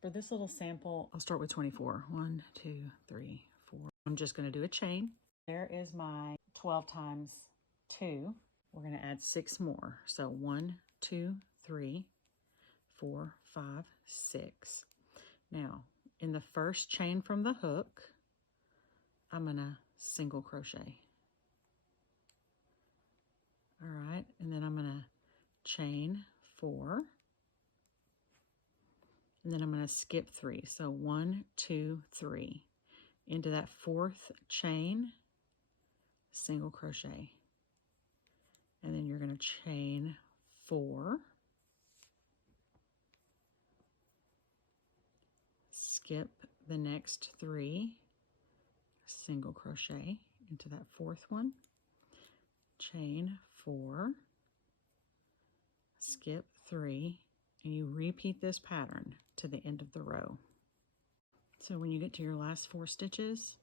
For this little sample, I'll start with 24. 1, 2, 3, 4. I'm just going to do a chain. There is my 12 times 2. We're going to add 6 more. So 1, 2, 3, 4, 5, 6. Now, in the first chain from the hook, I'm going to single crochet. All right, and then I'm going to chain 4. And then I'm going to skip 3. So 1, 2, 3. Into that 4th chain, single crochet. And then you're going to chain 4. Skip the next 3, single crochet into that 4th one. Chain 4. Skip 3. And you repeat this pattern to the end of the row. So when you get to your last 4 stitches,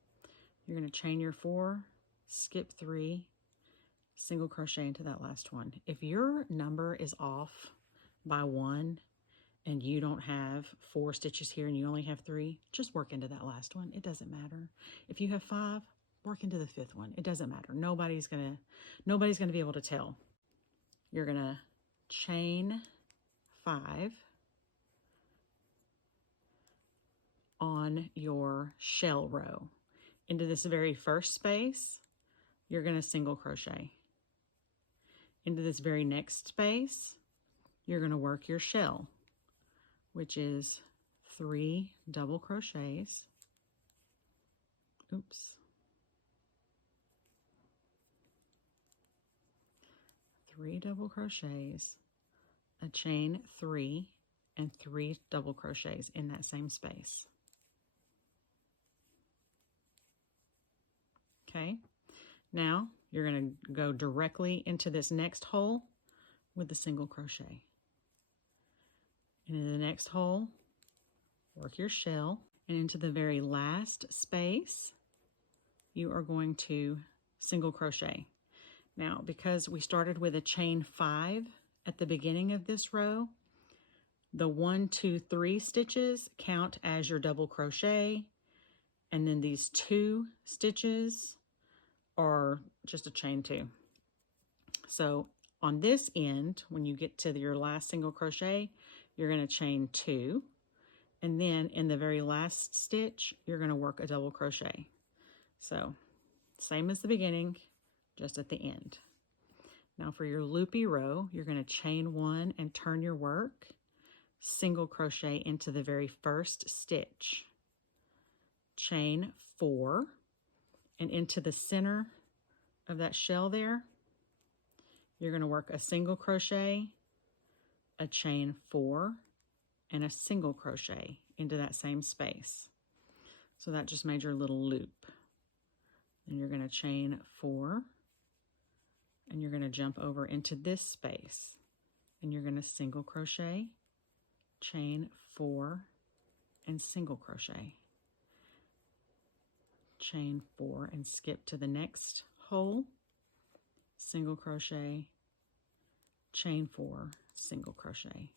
you're going to chain your 4, skip 3, single crochet into that last one. If your number is off by 1 and you don't have 4 stitches here and you only have 3, just work into that last one. It doesn't matter. If you have 5, work into the 5th one. It doesn't matter. Nobody's gonna be able to tell. You're gonna chain 5 on your shell row. Into this very first space, you're going to single crochet. Into this very next space, you're going to work your shell, which is 3 double crochets. Oops. 3 double crochets, a chain 3, and 3 double crochets in that same space. Okay, now you're going to go directly into this next hole with the single crochet. And in the next hole, work your shell, and into the very last space, you are going to single crochet. Now, because we started with a chain 5 at the beginning of this row, the 1, 2, 3 stitches count as your double crochet, and then these 2 stitches are just a chain 2. So on this end, when you get to your last single crochet, you're going to chain 2, and then in the very last stitch, you're going to work a double crochet. So same as the beginning, just at the end. Now for your loopy row, you're going to chain 1 and turn your work, single crochet into the very first stitch, chain 4, and into the center of that shell there, you're going to work a single crochet, a chain 4, and a single crochet into that same space. So that just made your little loop. Then you're going to chain 4, and you're going to jump over into this space, and you're going to single crochet, chain 4, and single crochet. Chain 4 and skip to the next hole, single crochet, chain 4, single crochet.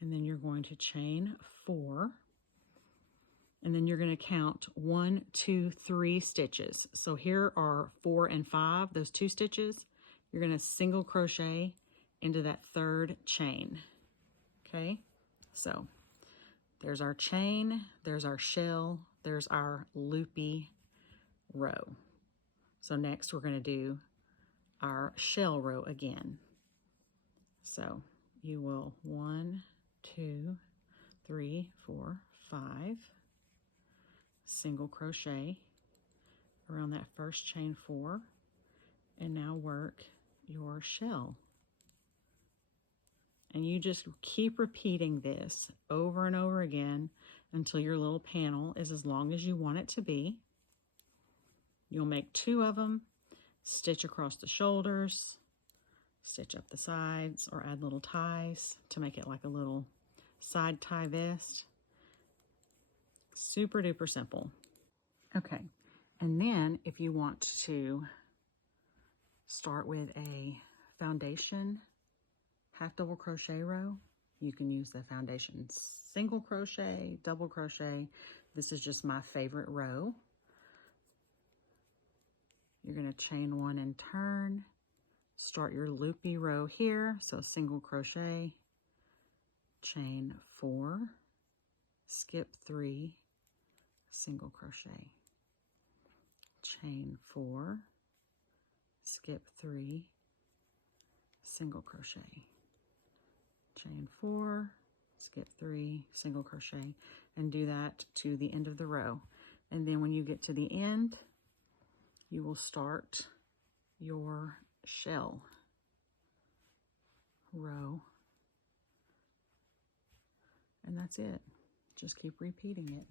And then you're going to chain 4, and then you're going to count 1, 2, 3 stitches. So here are 4 and 5, those 2 stitches. You're going to single crochet into that 3rd chain. Okay, so there's our chain, there's our shell, there's our loopy row. So next we're going to do our shell row again. So you will 1, 2, 3, 4, 5, single crochet around that first chain 4, and now work your shell. And you just keep repeating this over and over again until your little panel is as long as you want it to be. You'll make 2 of them, stitch across the shoulders, stitch up the sides, or add little ties to make it like a little side tie vest. Super duper simple. Okay, and then if you want to start with a foundation half double crochet row, You can use the foundation single crochet, double crochet. This is just my favorite row. You're going to chain 1 and turn. Start your loopy row here, so single crochet, chain 4, skip 3, single crochet, chain 4, skip 3, single crochet, chain 4, skip 3, single crochet, and do that to the end of the row. And then when you get to the end, you will start your shell row, and that's it. Just keep repeating it.